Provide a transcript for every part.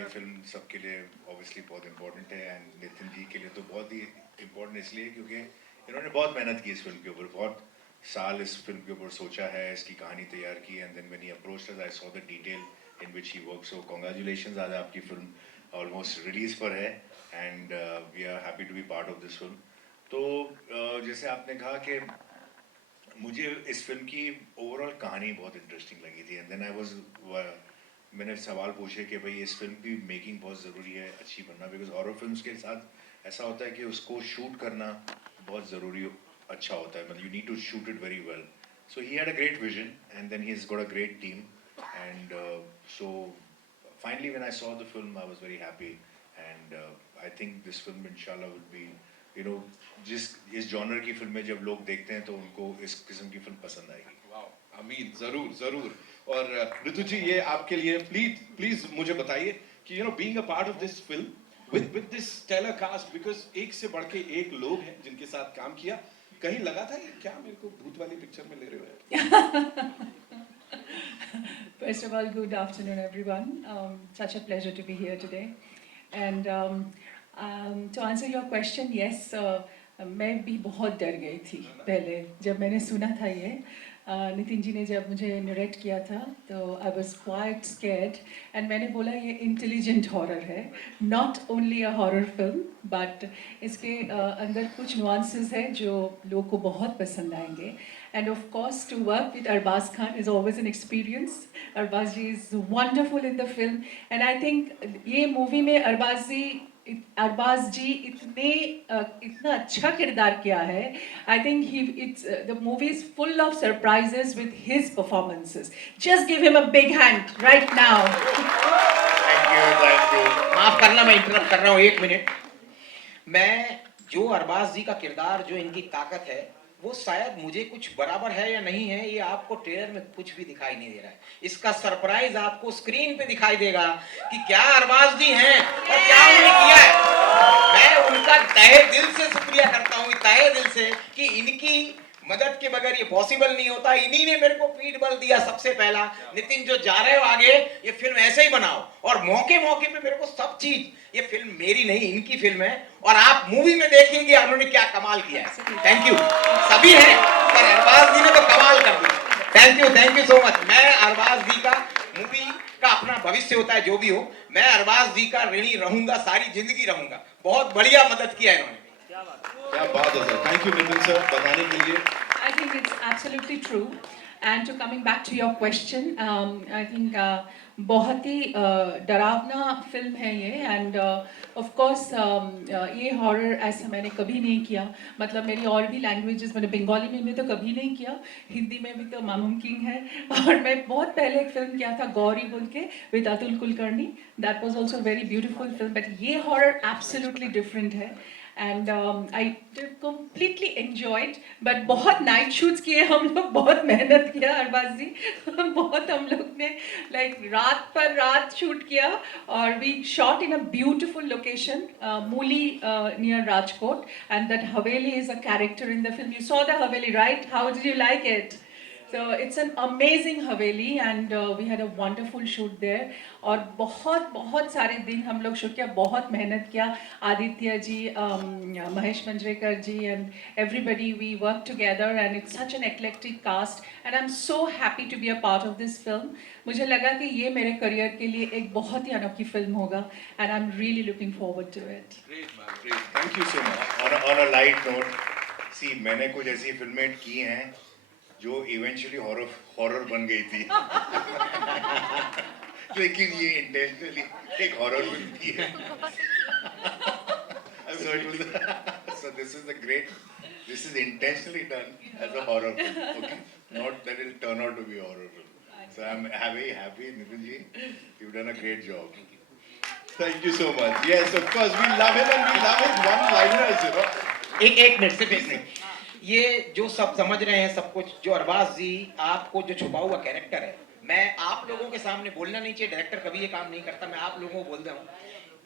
ये फिल्म सबके लिए ऑब्वियसली बहुत इम्पोर्टेंट है एंड नितिन जी के लिए तो बहुत ही इम्पोर्टेंट इसलिए क्योंकि इन्होंने बहुत मेहनत की इस फिल्म के ऊपर, बहुत साल इस फिल्म के ऊपर सोचा है, इसकी कहानी तैयार की and then when he approached us I saw the detail in which he work. So congratulations, आज आपकी फिल्म ऑलमोस्ट रिलीज पर है and we are happy to be part of this film. तो जैसे आपने कहा कि मुझे इस फिल्म की ओवरऑल कहानी बहुत इंटरेस्टिंग लगी थी एंड देन आई वाज मैंने सवाल पूछे कि भाई इस फिल्म की मेकिंग बहुत ज़रूरी है, अच्छी बनना, बिकॉज हॉरर फिल्म्स के साथ ऐसा होता है कि उसको शूट करना बहुत ज़रूरी अच्छा होता है, मतलब you need to shoot it very well. So he had a great vision and then he has got a great team and so finally when I saw the film I was very happy and I think this film inshallah would be, you know, जिस इस जॉनर की फिल्में जब लोग देखते हैं तो उनको इस किस्म की फिल्म पसंद आएगी. वाओ, अमीन, जरूर जरूर. और ऋतु जी, ये आपके लिए प्लीज प्लीज मुझे बताइए कि you know being a part of this film with this stellar cast, because एक से बढ़ के एक लोग हैं जिनके साथ काम किया, कहीं लगा था कि क्या मेरे को भूत वाली पिक्चर में ले रहे हो? First of all, good afternoon, everyone. Such a pleasure to be here today. And to answer your question, yes, मैं भी बहुत डर गई थी पहले जब मैंने सुना था ये. नितिन जी ने जब मुझे नरेट किया था तो I was quite scared and मैंने बोला ये इंटेलिजेंट हॉरर है, not only a horror film but इसके अंदर कुछ नुआंसेस है जो लोगों को बहुत पसंद आएंगे. And of course, to work with Arbaz Khan is always an experience. Arbaz ji is wonderful in the film, and I think ये movie में अरबाज जी इतना अच्छा किरदार किया है. I think the movie is full of surprises with his performances. Just give him a big hand right now. Thank you. माफ करना, मैं इंटरप्ट कर रहा हूँ 1 मिनट. मैं जो अरबाज जी का किरदार, जो इनकी ताकत है, वो शायद मुझे कुछ बराबर है या नहीं है, ये आपको ट्रेलर में कुछ भी दिखाई नहीं दे रहा है. इसका सरप्राइज आपको स्क्रीन पे दिखाई देगा कि क्या अरबाज जी हैं और क्या उन्होंने किया है. मैं उनका तहे दिल से शुक्रिया करता हूँ, तहे दिल से, कि इनकी मदद के बगैर ये पॉसिबल नहीं होता. इन्हीं ने मेरे को पीठ बल दिया सबसे पहला. नितिन, जो जा रहे हो आगे, ये फिल्म ऐसे ही बनाओ और मौके मौके पे मेरे को सब चीज, ये फिल्म मेरी नहीं इनकी फिल्म है और आप मूवी में देखेंगे उन्होंने क्या कमाल किया है. Thank you. सभी हैं पर अरबाज जी ने तो कमाल कर दिया. Thank you so much. मैं अरबाज जी का, मूवी का अपना भविष्य होता है जो भी हो, मैं अरबाज जी का ऋणी रहूंगा, सारी जिंदगी रहूंगा. बहुत बढ़िया मदद किया इन्होंने. क्या बात है सर. थैंक यू नितिन सर बताने के लिए. I think it's absolutely true. And to coming back to your question, I think बहुत ही डरावना फिल्म है ये. एंड ऑफ कोर्स ये हॉरर ऐसा मैंने कभी नहीं किया. मतलब मेरी और भी लैंग्वेजेस, मैंने बंगाली में भी तो कभी नहीं किया, हिंदी में भी तो नामुमकिन है. और मैं बहुत पहले एक फिल्म किया था गौरी बोल के विद Atul Kulkarni. That was also very beautiful film. But ये हॉरर एब्सोल्युटली डिफरेंट है. And I completely enjoyed. But बहुत नाइट शूट्स किए हम लोग, बहुत मेहनत किया अरबाज जी. बहुत हम लोग ने लाइक रात पर रात शूट किया और we shot in a beautiful location, Muli near Rajkot. And that haveli is a character in the film. You saw the haveli, right? How did you like it? So it's an amazing Haveli and we had a wonderful shoot there. और बहुत सारे दिन हम लोग शूट किया, बहुत मेहनत किया. आदित्य जी, महेश मंजरेकर जी and everybody, we worked together and it's such an eclectic cast and I'm so happy to be a part of this film. मुझे लगा कि ये मेरे करियर के लिए एक बहुत ही अनोखी फिल्म होगा and I'm really looking forward to it. Great man, great. Thank you so much. On a light note, see, मैंने कुछ ऐसी फिल्में की हैं जो इवेंचुअली हॉरर बन गई थी. लेकिन ये इंटेंशनली एक हॉरर फिल्म थी. So this is intentionally done as a horror film, okay? Not that it'll turn out to be a horror film. So I'm very happy, Nitin ji. You've done a great job. Thank you so much. Yes, of course, we love him and we love his one-liners, you know. एक मिनट, सिर्फ 1 मिनट. ये जो सब समझ रहे हैं सब कुछ, जो अरबाज जी आपको जो छुपा हुआ कैरेक्टर है, मैं आप लोगों के सामने बोलना नहीं चाहिए, डायरेक्टर कभी ये काम नहीं करता, मैं आप लोगों को बोल रहा हूँ.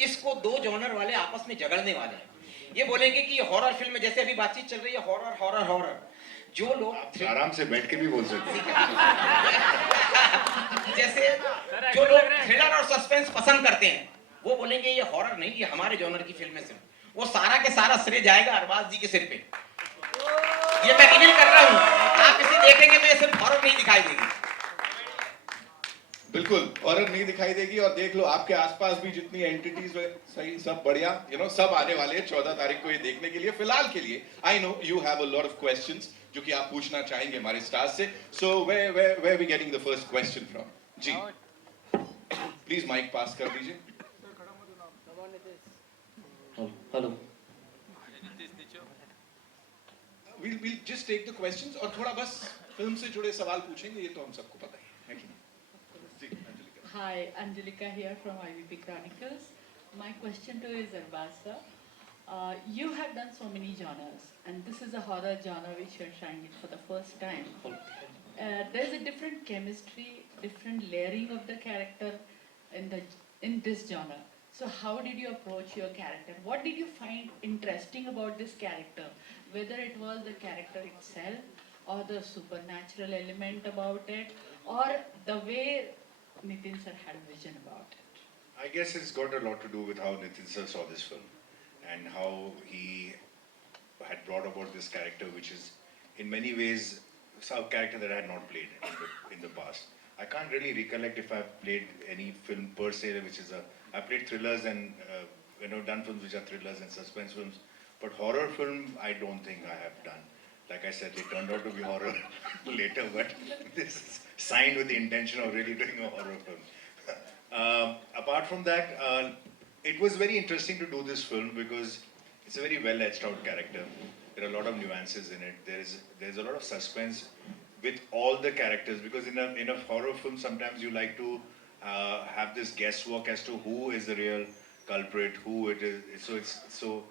इसको 2 जॉनर वाले आपस में झगड़ने वाले हैं. ये बोलेंगे कि ये हॉरर फिल्म है, जैसे अभी बातचीत चल रही है हॉरर हॉरर हॉरर. जो लोग आराम से बैठ के भी बोल सकते हैं. जैसे जो लोग थ्रिलर और सस्पेंस पसंद करते हैं वो बोलेंगे ये हॉरर नहीं, ये हमारे जॉनर की फिल्म है सिर्फ। वो सारा के सारा श्रेय जाएगा अरबाज जी के सिर पे। ये मैं रिवील कर रहा हूँ, आप इसे देखेंगे तो ये सिर्फ हॉरर नहीं दिखाई देगी। बिल्कुल हॉरर नहीं दिखाई देगी। और देख लो आपके आसपास भी जितनी एंटिटीज सही सब बढ़िया सब आने वाले हैं 14 तारीख को ये देखने के लिए। फिलहाल के लिए I know you have a lot of questions जो कि आप पूछना चाहेंगे हमारे स्टार्स से। So where we getting the first question from? जी प्लीज माइक पास कर दीजिए। Hello. we'll just take the questions और थोड़ा बस फिल्म से जुड़े सवाल पूछेंगे, ये तो हम सबको पता ही है कि नहीं? जी, Anjalika. Hi, Angelika here from IVP Chronicles. My question to you is Arbaz sir. You have done so many genres, and this is a horror genre which you're trying it for the first time. There's a different chemistry, different layering of the character in this genre. So how did you approach your character? What did you find interesting about this character? Whether it was the character itself, or the supernatural element about it, or the way Nitin sir had vision about it. I guess it's got a lot to do with how Nitin sir saw this film and how he had brought about this character, which is in many ways a character that I had not played in the past. I can't really recollect if I've played any film per se, which is I've played thrillers and done films which are thrillers and suspense films, but horror film I don't think I have done. Like I said, it turned out to be horror later, but this is signed with the intention of really doing a horror film. Apart from that, it was very interesting to do this film because it's a very well etched out character. There are a lot of nuances in it. There's a lot of suspense with all the characters, because in a horror film sometimes you like to have this guesswork as to who is the real culprit, who it is. So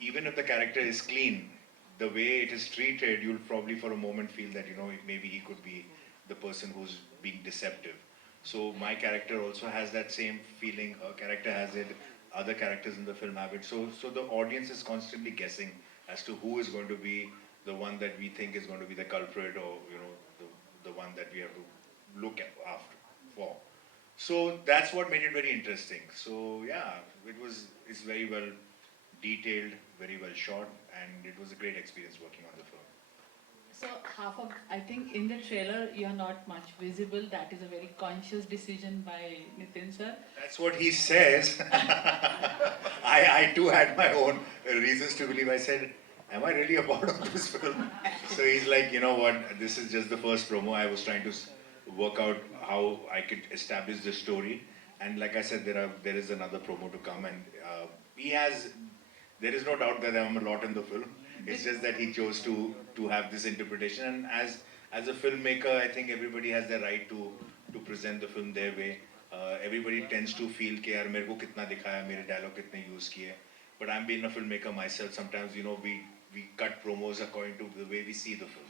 even if the character is clean, the way it is treated, you'll probably for a moment feel that maybe he could be the person who's being deceptive. So my character also has that same feeling. Her character has it. Other characters in the film have it. So the audience is constantly guessing as to who is going to be the one that we think is going to be the culprit, or the one that we have to look after for. So that's what made it very interesting. So yeah, it's very well detailed, very well shot, and it was a great experience working on the film. So I think in the trailer you're not much visible. That is a very conscious decision by Nitin sir. That's what he says. I too had my own reasons to believe. I said, am I really a part of this film? So he's like, you know what, this is just the first promo. I was trying to work out how I could establish the story. And like I said, there is another promo to come, and there is no doubt that I'm a lot in the film. It's just that he chose to have this interpretation. And as a filmmaker, I think everybody has the right to present the film their way. Everybody tends to feel कि यार मेरे को कितना दिखाया, मेरे dialogue कितने use किए. But I'm being a filmmaker myself. Sometimes we cut promos according to the way we see the film.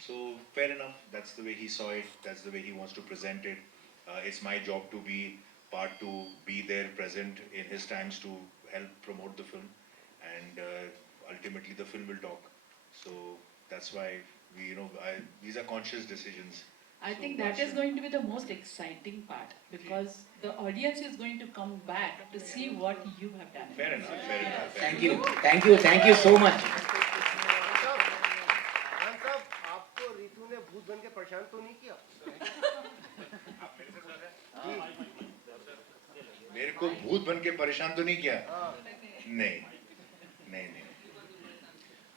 So fair enough. That's the way he saw it. That's the way he wants to present it. It's my job to be there, present in his times to help promote the film, and ultimately the film will talk. So that's why these are conscious decisions. I So think that watch is it. going to be the most exciting part, because the audience is going to come back to see what you have done. Fair enough. Fair enough. Thank you so much. Khan साहब, आपको रितु ने भूत बन के परेशान तो नहीं किया? मेरे को भूत बन के परेशान तो नहीं किया? नहीं.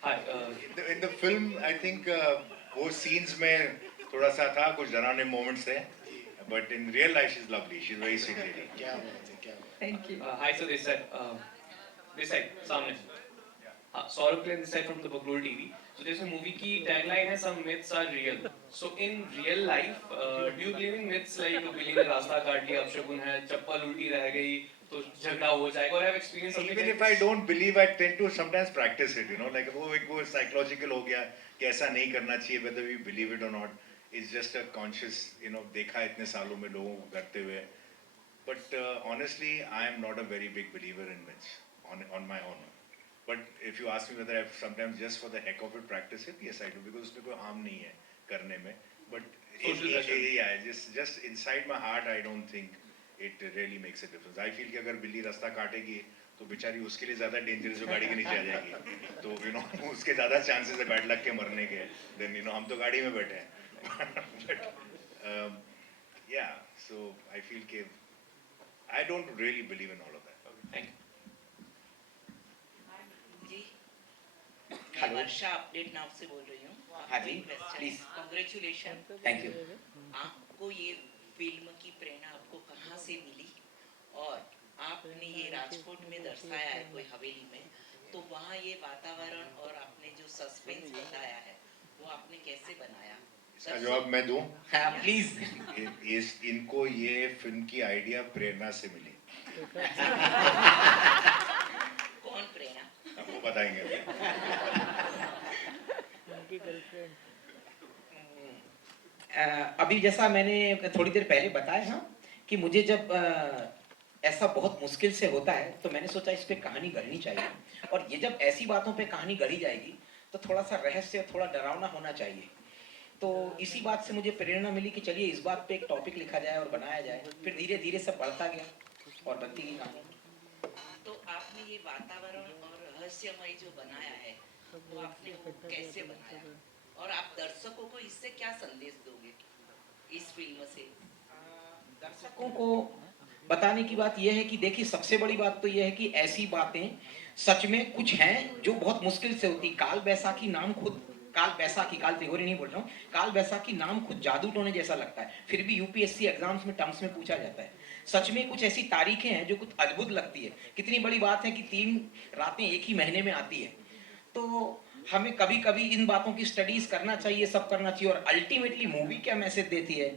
Hi. In the film, I think वो scenes में थोड़ा सा था, कुछ डरावने moments थे. But in real life, she's lovely. She's very sweet lady. Thank you. Hi, so this side, सामने. Saurabh Klein, this side from the Baglol TV. So there's a movie की tagline है some myths are real. So in real life, do you believe in myths like बिल्ली ने रास्ता काट लिया, अपशगुन है, चप्पल उल्टी रह गई, तो झगड़ा हो जाएगा, or have experienced something Even like if I this? don't believe, I tend to sometimes practice it. Like वो psychological हो गया कि ऐसा नहीं करना चाहिए, whether we believe it or not. It's just a conscious, देखा इतने सालों में लोगों को करते हुए. But honestly, I am not a very big believer in myths on my own. But if you ask me whether I've sometimes just for the heck of it practice it, yes I do, because उसमें कोई harm नहीं है करने में. But Social pressure. yeah, just inside my heart, I don't think it really makes a difference. I feel कि अगर बिल्ली रास्ता काटेगी तो बेचारी उसके लिए ज़्यादा डेंजरस जो गाड़ी के नीचे आ जाएगी, तो यू नो उसके ज़्यादा चांसेस है बैड लक के मरने के. देन यू नो हम तो गाड़ी में बैठे हैं. बट या सो आई फील कि I don't really believe in all of that. Thank you. जी मैं हेलो। वर्षा अपडेट नाउ से बोल रही हूँ. हाँ जी, प्लीज। कांग्रेचुलेशन. Thank you. आपको ये फिल्म की प्रेरणा आपको कहाँ से मिली, और आपने ये राजकोट में दर्शाया है कोई हवेली में, तो वहाँ ये वातावरण और आपने जो सस्पेंस बताया है वो आपने कैसे बनाया? इसका जवाब मैं दूं. हाँ प्लीज. इनको ये फिल्म की आइडिया प्रेरणा से मिली. कौन प्रेरणा? आपको बताएंगे अभी. अभी जैसा मैंने थोड़ी देर पहले बताया ना कि मुझे जब ऐसा बहुत मुश्किल से होता है तो मैंने सोचा इस पे कहानी गढ़नी चाहिए, और ये जब ऐसी बातों पे कहानी गढ़ी जाएगी तो थोड़ा सा रहस्य, थोड़ा डरावना होना चाहिए. तो इसी बात से मुझे प्रेरणा मिली कि चलिए इस बात पे एक टॉपिक लिखा जाए और बनाया जाए. फिर धीरे धीरे सब बढ़ता गया और बनती गई कहानी. तो आपने ये वातावरण और रहस्यमय जो बनाया है वो आपने कैसे बनाया, और आप दर्शकों को इससे क्या संदेश दोगे इस फिल्म से? दर्शकों को बताने की बात यह है कि देखिए सबसे बड़ी बात तो यह है कि ऐसी बातें सच में कुछ हैं जो बहुत मुश्किल से होती. काल बैसाखी नाम खुद, काल बैसाखी, काल त्रिगोरी नहीं बोल रहा हूँ, काल बैसाखी नाम खुद जादू टोने जैसा लगता है, फिर भी यूपीएससी एग्जाम्स में टर्म्स में पूछा जाता है. सच में कुछ ऐसी तारीखें हैं जो कुछ अद्भुत लगती है. कितनी बड़ी बात है कि 3 रातें एक ही महीने में आती है. तो हमें कभी कभी इन बातों की स्टडीज करना चाहिए, सब करना चाहिए. और अल्टीमेटली मूवी क्या मैसेज देती है,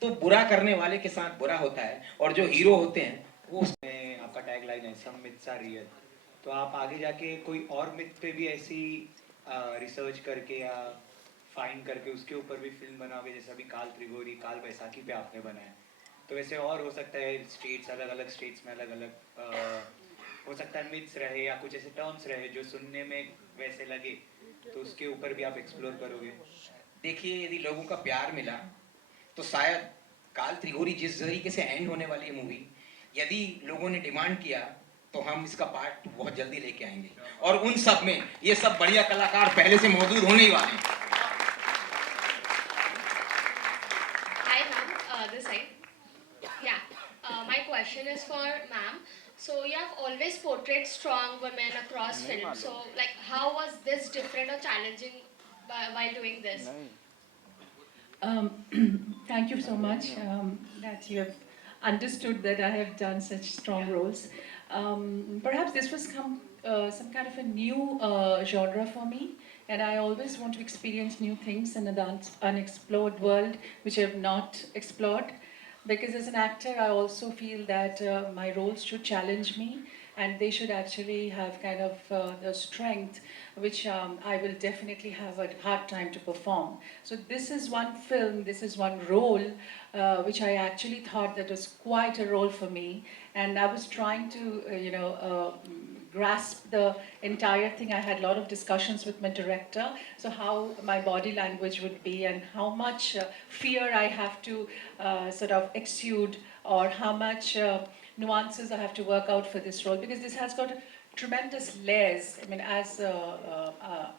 तो बुरा करने वाले के साथ बुरा होता है और जो हीरो होते हैं वो में आपका टैग लाइन है सम मिथ्स आर रियल, तो आप आगे जाके कोई और मिथ पे भी ऐसी रिसर्च करके या फाइंड करके उसके ऊपर भी फिल्म बनाओगे, जैसे अभी काल त्रिगोरी, काल बैसाखी पे आपने बनाया, तो वैसे और हो सकता है स्टेट्स, अलग अलग स्टेट्स में अलग अलग हो सकता है मिथ्स रहे या कुछ ऐसे टर्म्स रहे जो सुनने में वैसे लगे, तो उसके ऊपर भी आप एक्सप्लोर करोगे. देखिए यदि लोगों का प्यार मिला तो शायद काल त्रिगोरी जिस तरीके से एंड होने वाली है मूवी, यदि लोगों ने डिमांड किया तो हम इसका पार्ट बहुत जल्दी लेके आएंगे. और उन सब में ये सब बढ़िया कलाकार पहले से मौजूद होने ही वाले हैं. Hi ma'am, this side. Yeah, my question is for ma'am. So you have always portrayed strong women across film. So like, how was this different or challenging while doing this? Thank you so much that you have understood that I have done such strong roles. Perhaps this was some kind of a new genre for me, and I always want to experience new things in an unexplored world which I have not explored. Because as an actor, I also feel that my roles should challenge me, and they should actually have kind of the strength which I will definitely have a hard time to perform. So this is one film, this is one role which I actually thought that was quite a role for me, and I was trying to grasp the entire thing. I had a lot of discussions with my director, so how my body language would be and how much fear I have to sort of exude, or how much nuances I have to work out for this role, because this has got tremendous layers. I mean, as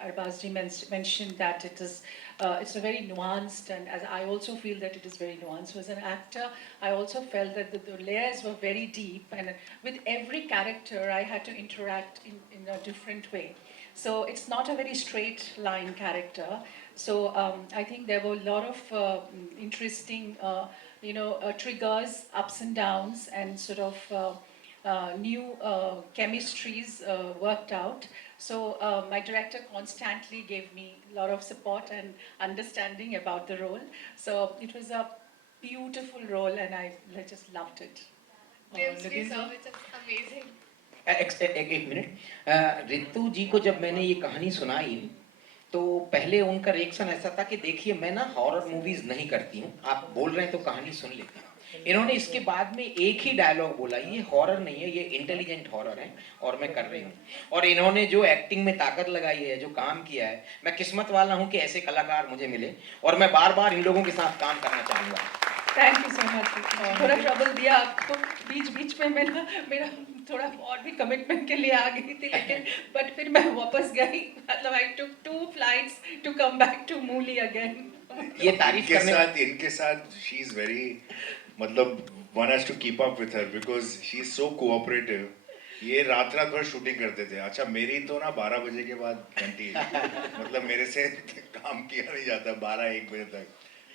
Arbazji mentioned that it's a very nuanced, and as I also feel that it is very nuanced. So as an actor, I also felt that the layers were very deep, and with every character I had to interact in a different way. So it's not a very straight line character. So I think there were a lot of interesting triggers, ups and downs, and sort of new chemistries worked out. So my director constantly gave me a lot of support and understanding about the role. So it was a beautiful role, and I just loved it. Thanks, sir. It's amazing. एक मिनट. रितु जी को जब मैंने ये कहानी सुनाई तो पहले उनका रिएक्शन ऐसा था कि देखिए मैं ना हॉरर मूवीज नहीं करती हूँ, आप बोल रहे हैं तो कहानी सुन लेती हूँ. इन्होंने इसके बाद में एक ही डायलॉग बोला, ये हॉरर नहीं है, ये इंटेलिजेंट हॉरर है और मैं कर रही हूँ. और इन्होंने जो एक्टिंग में ताकत लगाई है, जो काम किया है, मैं किस्मत वाला हूँ कि ऐसे कलाकार मुझे मिले, और मैं बार बार इन लोगों के साथ काम करना चाहूँगा. Thank you so much. थोड़ा ट्रबल दिया आपको बीच बीच में, मेरा थोड़ा और भी कमिटमेंट के लिए आ गई थी, लेकिन बट फिर मैं वापस गई। मतलब I took 2 flights to come back to Muli again. ये तारीफ इनके साथ शी इज वेरी, मतलब one has to keep up with her because she is so cooperative. ये रात रात भर शूटिंग करते थे। अच्छा मेरी तो ना 12 बजे के बाद घंटी मतलब मेरे से काम किया नहीं जाता 12-1 बजे तक।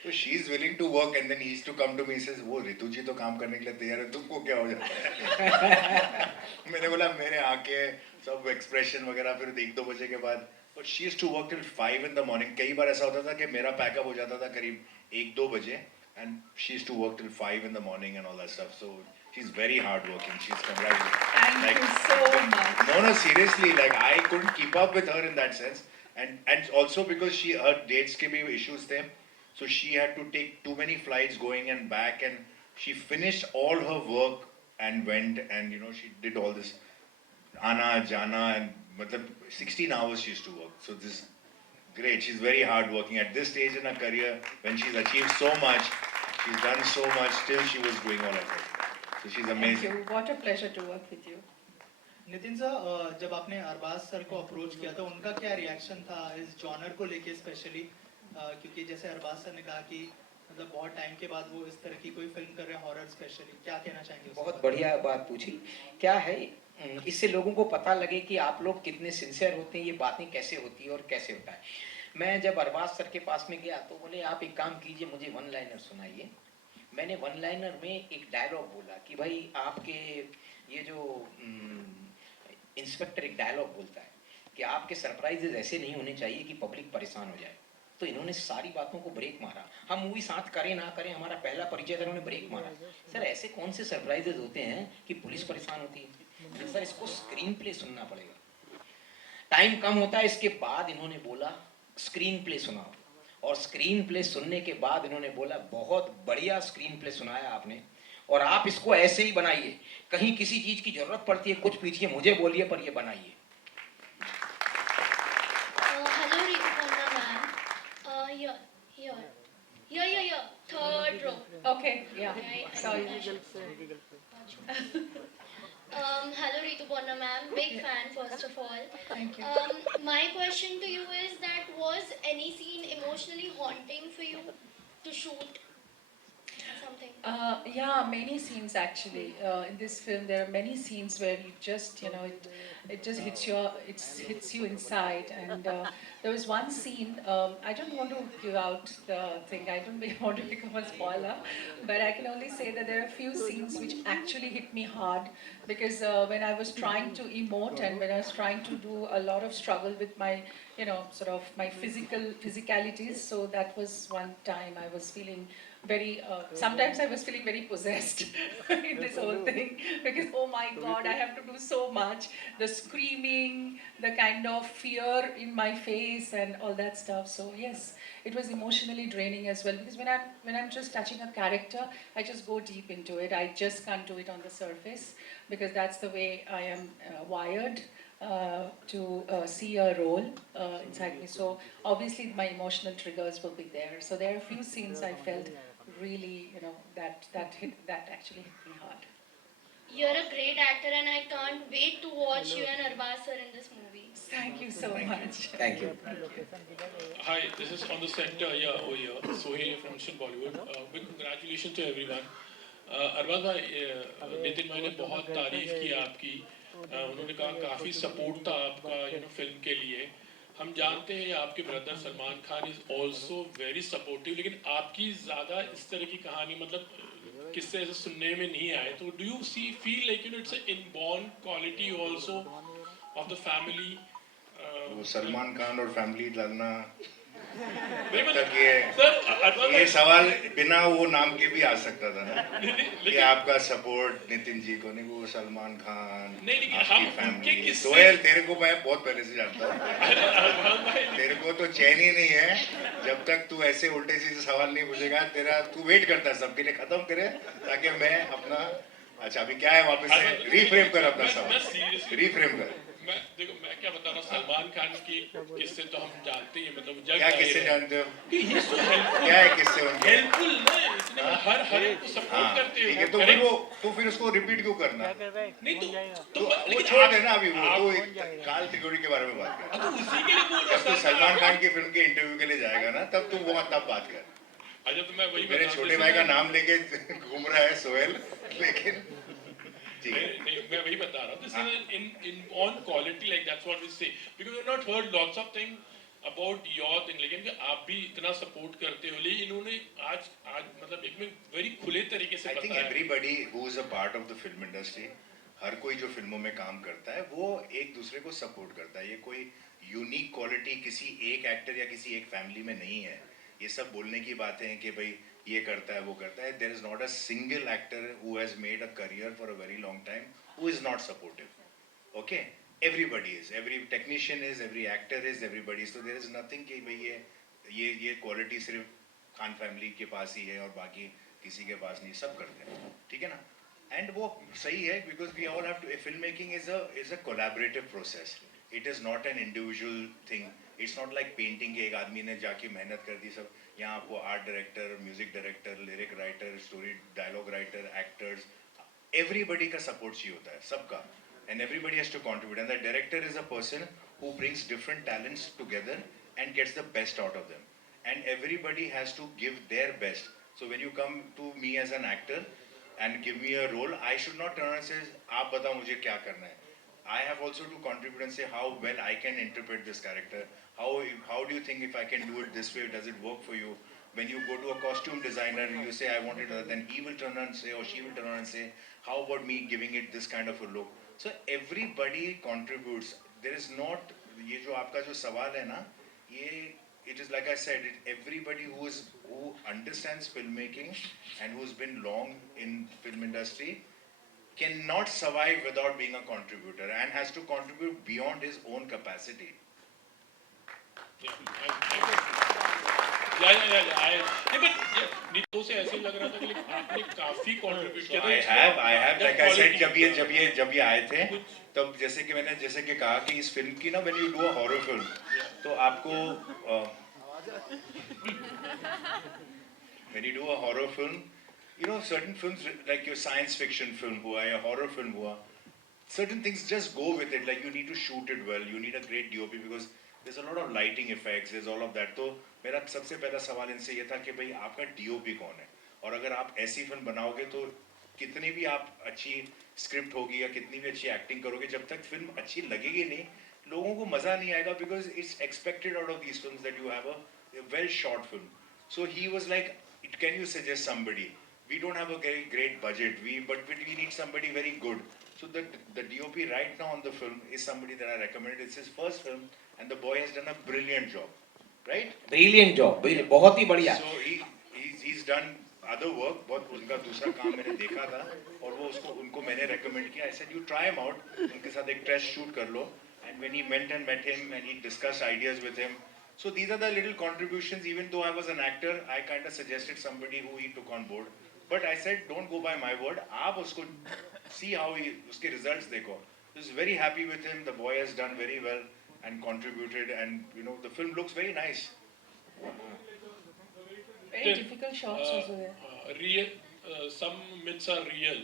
तो she is willing to work and then he is to come to me says वो ऋतु जी तो काम करने के लिए तैयार है, तुमको क्या हो जाता है? मैंने बोला मेरे आंखें सब एक्सप्रेशन वगैरह फिर 1-2 बजे के बाद। But she is to work till 5 in the morning। कई बार ऐसा होता था कि मेरा पैकअप हो जाता था करीब 1-2 बजे and she used to work till 5 in the morning and all that stuff. So she's very hard working. She's congratulations. Thank you so much. No, seriously, like I couldn't keep up with her in that sense, and also because her dates ke bhi issues the, so she had to take too many flights going and back, and she finished all her work and went, and she did all this ana jana, and matlab 16 hours she used to work. So this great. She's very hard working at this stage in her career when she's achieved so much. She's done so much. Still, she was doing all of it. So she's Thank amazing. you. What a pleasure to work with you. Nitin सर, जब आपने अरबाज सर को अप्रोच किया तो उनका क्या रिएक्शन था इस जॉनर को लेके स्पेशली, क्योंकि जैसे अरबाज सर ने कहा कि मतलब बहुत टाइम के बाद वो इस तरह की कोई फिल्म कर रहे हैं हॉरर स्पेशली, क्या कहना चाहेंगे? बहुत बढ़िया बात पूछी। क्या है, इससे लोगों को पता लगे कि आप लोग कितने सिंसियर होते हैं, ये बातें कैसे होती है और कैसे होता है। मैं जब अरबाज सर के पास में गया तो बोले आप एक काम कीजिए, मुझे 1 लाइनर सुनाइए। मैंने 1 लाइनर में एक डायलॉग बोला कि भाई आपके ये जो इंस्पेक्टर एक डायलॉग बोलता है कि आपके सरप्राइजेज ऐसे नहीं होने चाहिए कि पब्लिक परेशान हो जाए। तो इन्होंने सारी बातों को ब्रेक मारा। हम मूवी साथ करें ना करें, हमारा पहला परिचय था, इन्होंने ब्रेक मारा। सर ऐसे कौन से सरप्राइजेज होते हैं कि पुलिस परेशान होती है? सर इसको स्क्रीन प्ले सुनना पड़ेगा। टाइम कम होता है। इसके बाद इन्होंने बोला स्क्रीन प्ले सुनाओ, और स्क्रीन प्ले सुनने के बाद इन्होंने बोला बहुत बढ़िया स्क्रीन प्ले सुनाया आपने, और आप इसको ऐसे ही बनाइए। कहीं किसी चीज की जरूरत पड़ती है कुछ पीछे मुझे बोलिए, पर ये बनाइए। Hello, Rituparna ma'am. Here. Third row. Okay. Yeah. Sorry. Hello, Rituparna ma'am. Big fan, first of all. Thank you. My question to you is that was any scene emotionally haunting for you to shoot? Something. Yeah, many scenes actually. In this film, there are many scenes where you just, it just hits you inside. And there was one scene. I don't want to give out the thing. I don't want to become a spoiler, but I can only say that there are a few scenes which actually hit me hard because when I was trying to emote and when I was trying to do a lot of struggle with my, sort of my physicalities. So that was one time I was feeling very, sometimes I was feeling very possessed in this whole thing because oh my god, I have to do so much, the screaming, the kind of fear in my face and all that stuff. So yes, it was emotionally draining as well because when I'm just touching a character, I just go deep into it. I just can't do it on the surface because that's the way I am wired to see a role inside me. So obviously my emotional triggers will be there. So there are a few scenes I felt really, that actually hit me hard. You're a great actor and I can't wait to watch you and Arbaz sir in this movie. Thank you so much. Thank you. Hi, this is on the set over here, Sohail from Mission Bollywood. Big congratulations to everyone. Arbaaz भाई, नितिन भाई ने बहुत तारीफ की आपकी। उन्होंने कहा काफ़ी सपोर्ट था आपका फिल्म के लिए। हम जानते हैं आपके ब्रदर Salman Khan is also very supportive, लेकिन आपकी ज़्यादा इस तरह की कहानी मतलब किससे ऐसे सुनने में नहीं आए। तो do you feel like it's a inborn quality also of the family? वो सलमान खान और फैमिली लड़ना मतलब तक सर ये सवाल बिना वो नाम के भी आ सकता था ना कि आपका सपोर्ट नितिन जी को, नहीं वो सलमान खान, आपकी फैमिली। सोहेल तेरे को मैं बहुत पहले से जानता हूँ, तेरे को तो चैन ही नहीं है जब तक तू ऐसे उल्टे सीधे सवाल नहीं पूछेगा। तेरा तू वेट करता है सबके लिए खत्म करे ताकि मैं अपना, अच्छा अभी क्या है वापस से रीफ्रेम कर अपना सवाल, रीफ्रेम कर। मैं क्या बता रहा हूँ, सलमान खान की किस्से तो हम जानते हैं, मतलब क्या किस्से जानते हो? क्या क्या है किस्से उनके? हेल्पफुल हर एक को सपोर्ट हाँ करते ठीक हो है, तो फिर वो तो फिर उसको रिपीट क्यों करना? नहीं तो तो वो लेकिन छोड़ आप- देना अभी, वो आप- तो काल त्रिगोरी के बारे में बात कर। तो उसी के लिए बोल रहा जब तू हूँ सलमान खान की फिल्म के इंटरव्यू के लिए जाएगा ना, तब तू वहाँ तब बात कर। अच्छा तो मैं वही मेरे बता- छोटे जैसे भाई का मैं- नाम लेके घूम रहा है सोहेल, लेकिन ठीक है। नहीं, मैं वही बता रहा हूँ. This is in on quality, like that's what we say, because we've not heard lots of things about your thing, लेकिन कि आप भी इतना सपोर्ट करते हो, लेकिन इन्होंने आज मतलब एक में वेरी खुले तरीके से I think बताया. everybody who is a part of the film industry, हर कोई जो फिल्मों में काम करता है वो एक दूसरे को सपोर्ट करता है. ये कोई यूनिक क्वालिटी किसी एक एक्टर या किसी एक फैमिली में नहीं है. ये सब बोलने की बातें हैं कि भाई ये करता है वो करता है. There is not a single actor who has made a career for a very long time who is not supportive. Okay, everybody is, every technician is, every actor is, everybody is. So there is nothing कि भाई ये क्वालिटी सिर्फ खान फैमिली के पास ही है और बाकी किसी के पास नहीं. सब करते हैं, ठीक है ना. एंड वो सही है, because we all have to, film making is a collaborative process. It is not an individual thing. It's not like painting के एक आदमी ने जाके मेहनत कर दी. सब यहाँ आपको art director, music director, lyric writer, story dialogue writer, actors, everybody का सपोर्ट चाहिए होता है, सबका. And everybody has to contribute. And the director is a person who brings different talents together and gets the best out of them. And everybody has to give their best. So when you come to me as an actor and give me a role, I should not turn and say, "आप बताओ मुझे क्या करना है." I have also to contribute and say how well I can interpret this character. How do you think if I can do it this way, does it work for you? When you go to a costume designer, you say I want it, then he will turn around and say, or she will turn around and say, how about me giving it this kind of a look? So everybody contributes. There is not, ये जो आपका जो सवाल है ना, ये it is like I said, everybody who understands filmmaking and who's been long in film industry cannot survive without being a contributor and has to contribute beyond his own capacity. Neetu से ऐसे लग रहा था कि आपने काफी कंट्रीब्यूट किया. I have, like I said, जब ये आए थे, तब जैसे कि कहा कि इस फिल्म की ना, when you do a horror film, तो आपको when you do a horror film, you know, certain films like your science fiction film हुआ या horror film हुआ, certain things just go with it. Like you need to shoot it well, you need a great DOP because there's a lot of lighting effects, there's all of that. तो मेरा सबसे पहला सवाल इनसे ये था कि भाई आपका DOP कौन है, और अगर आप ऐसी फिल्म बनाओगे तो कितनी भी आप अच्छी स्क्रिप्ट होगी या कितनी भी अच्छी एक्टिंग करोगे, जब तक फिल्म अच्छी लगेगी नहीं, लोगों को मजा नहीं आएगा. Because it's expected out of these films that you have a well short film. So he was like, can you suggest somebody? We don't have a very great budget, but we need somebody very good. So the DOP right now on the film is somebody that I recommended. It's his first film and the boy has done a brilliant job, right? Brilliant job, बहुत ही बढ़िया. So he's done other work. बहुत उनका दूसरा काम मैंने देखा था और वो उनको मैंने recommend किया. I said you try him out. उनके साथ एक test shoot कर लो. And when he went and met him and he discussed ideas with him. So these are the little contributions. Even though I was an actor, I kind of suggested somebody who he took on board. But I said, don't go by my word. आप उसको see how उसके results देखो. I was very happy with him. The boy has done very well and contributed, and you know the film looks very nice. Very difficult shots also there. Real, some myths are real.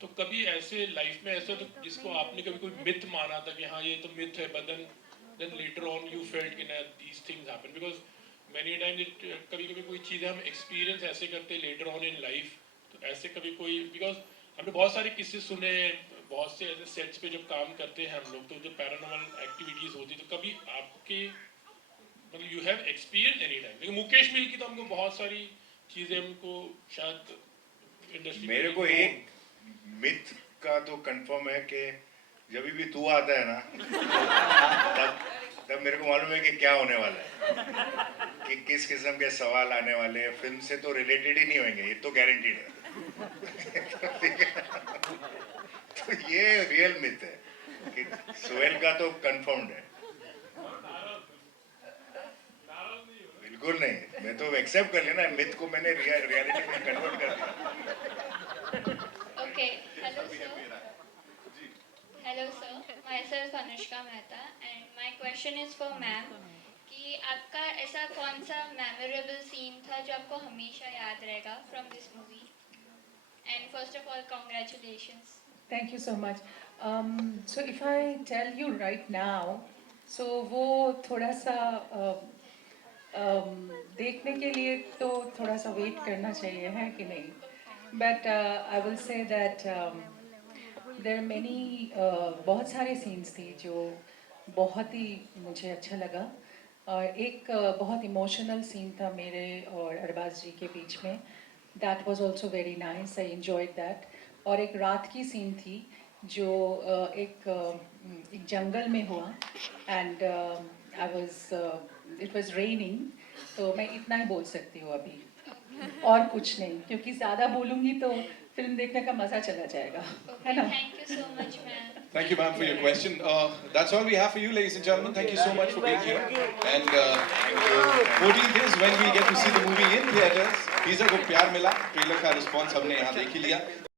तो कभी ऐसे लाइफ में ऐसा तो जिसको आपने कभी कोई मिथ माना था कि हाँ ये तो मिथ है, but then later on you felt कि ना these things happen, because many times कभी कोई चीज़ें हम experience ऐसे करते later on in life. तो ऐसे कभी कोई, because हमने बहुत सारे किस्से सुने, बहुत से ऐसे सेट्स पे जब काम करते हैं हम लोग, तो जब पैरानॉर्मल एक्टिविटीज होती, तो कभी आपके मतलब you have experience any time. लेकिन मुकेश मिल की तो हमको बहुत सारी चीजें हमको शायद इंडस्ट्री मेरे को एक मिथ का तो कंफर्म है कि जब भी तू आता है ना, तब मेरे को मालूम है कि क्या होने वाला है, कि किस किस्म के सवाल आने वाले हैं. फिल्म से तो रिलेटेड ही नहीं होंगे, ये तो गारंटीड है. तो ये रियल मिथ है कि सोहेल का तो कंफर्म्ड है. बिल्कुल नहीं, मैं तो एक्सेप्ट कर लेना मिथ को, मैंने रियलिटी में कन्वर्ट कर दिया. Okay, hello sir. Hello sir, myself Anushka Mehta and my question is for ma'am कि कि आपका ऐसा कौन सा मेमोरेबल सीन था जो आपको हमेशा याद रहेगा from this movie? And first of all congratulations. Thank you so much. So if I tell you right now, so वो थोड़ा सा देखने के लिए तो थोड़ा सा वेट करना चाहिए, है कि नहीं? But I will say that there are many बहुत सारे scenes थी जो बहुत ही मुझे अच्छा लगा. और एक बहुत इमोशनल सीन था मेरे और अरबाज जी के बीच में. That was also very nice. I enjoyed that. और एक रात की सीन थी जो एक जंगल में हुआ एंड इट वाज रेनिंग. तो मैं इतना ही बोल सकती हूँ अभी, और कुछ नहीं, क्योंकि ज़्यादा बोलूँगी तो फिल्म देखने का मज़ा चला जाएगा, है ना? Thank you so much ma'am. Thank you, ma'am, for your question. That's all we have for you, ladies and gentlemen. Thank you so much for being here. And 14th is when we get to see the movie in theaters. Teaser को प्यार मिला, ट्रेलर का रिस्पॉन्स हमने यहाँ देख ही लिया.